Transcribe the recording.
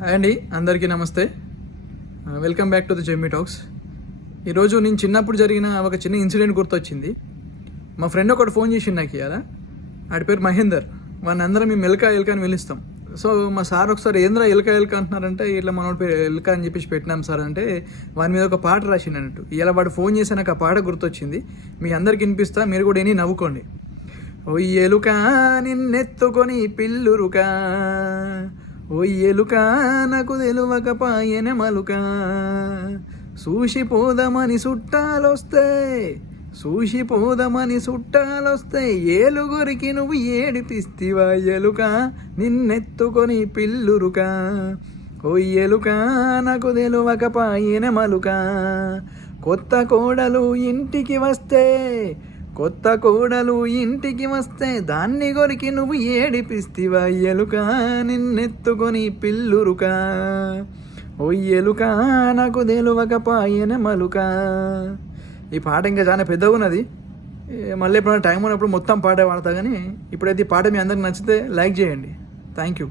Hi అండి, అందరికీ నమస్తే. Welcome back to the Gemmy talks. ఈరోజు నేను చిన్నప్పుడు జరిగిన ఒక చిన్న ఇన్సిడెంట్ గుర్తొచ్చింది. మా ఫ్రెండ్ ఒకటి ఫోన్ చేసిండు నాకు ఇవాళ. ఆడి పేరు మహేందర్. వాడిని అందరం మేము ఎల్కా అని పిలుస్తాం. సో మా సార్ ఒకసారి ఏంద్రా ఎల్కా అంటున్నారంటే ఇట్లా మనోడి పేరు ఎల్కా అని చెప్పేసి పెట్టినాం సార్ అంటే వాని మీద ఒక పాట రాసిండు అన్నట్టు. ఇలా వాడు ఫోన్ చేసి నాకు ఆ పాట గుర్తొచ్చింది. మీ అందరికి వినిపిస్తా, మీరు కూడా విని నవ్వుకోండి. ఒయ్యెలుక నిన్నెత్తుకొని పిల్లురుకా, ఒయ్యెలుక నాకు తెలువకపాయెన మలుక, సూషిపోదమని చుట్టాలొస్తే ఏలుగురికి నువ్వు ఏడిపిస్తివా ఎలుక, నిన్నెత్తుకొని పిల్లురుక, ఒయ్యెలుక నాకు తెలువకపాయెన మలుక, కొత్త కోడలు ఇంటికి వస్తే దాన్ని కొరికి నువ్వు ఏడిపిస్తివా ఎలుక, నిన్నెత్తుకొని పిల్లురుక, ఒయ్యెలుక నాకు తెలువకపాయెన మలుక. ఈ పాట ఇంకా చాలా పెద్దగా ఉన్నది. మళ్ళీ ఎప్పుడైనా టైం ఉన్నప్పుడు మొత్తం పాట పాడతా. కానీ ఇప్పుడైతే ఈ పాట మీ అందరికి నచ్చితే లైక్ చేయండి. Thank you.